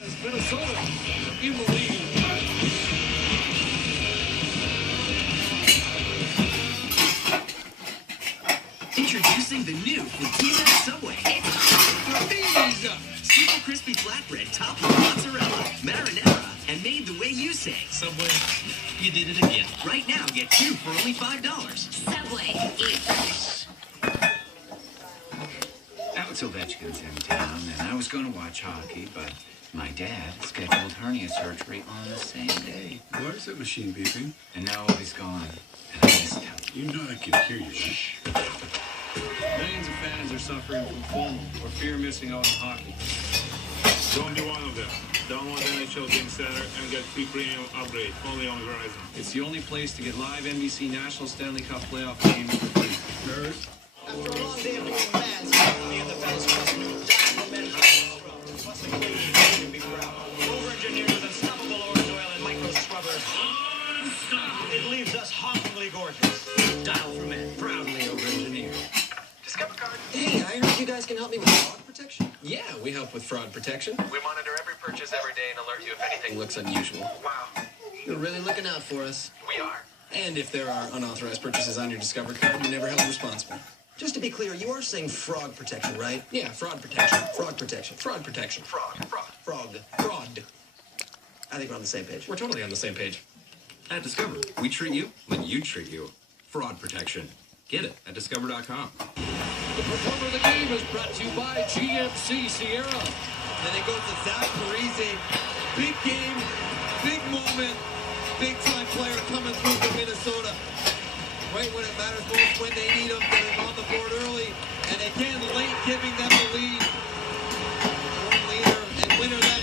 Minnesota in the lead. Introducing the new Fatisa Subway. Fatisa! Super crispy flatbread topped with mozzarella, marinara, and made the way you say. Subway, you did it again. Right now, get 2 for only $5. Subway, eat fresh. Alex Ovechkin's in town, and I was going to watch hockey, but my dad scheduled hernia surgery on the same day. Why is that machine beeping? And now he's gone, and I missed him. You know I can hear you, right? Millions of fans are suffering from FOMO, or fear of missing out on hockey. Don't be one of them. Download NHL Game Center and get free premium upgrade only on Verizon. It's the only place to get live NBC National Stanley Cup playoff games for free. Nerd. After a long day of being mad, the NFL's crossing new giant momentum. Plus the clean can be proud. Over-engineered with unstoppable orange oil and micro scrubbers. It leaves us hauntingly gorgeous. Dial for men, proudly over-engineered. Discover card. Hey, I heard you guys can help me with fraud protection. Yeah, we help with fraud protection. We monitor every purchase every day and alert you if anything Looks unusual. Wow, You're really looking out for us. we are. And if there are unauthorized purchases on your Discover card, you're never held responsible. Just to be clear, you are saying fraud protection, right? Yeah, fraud protection. Fraud protection. Fraud protection. Fraud. Frog. Fraud. I think we're on the same page. We're totally on the same page. At Discover, we treat you like you treat you. Fraud protection. Get it at discover.com. The performer of the game is brought to you by GMC Sierra. And it goes to Zach Parise. Big game, big moment, big-time player coming through for Minnesota. Right when it matters most, when they need him, getting on the board early. And again, late giving them the lead. One leader and winner that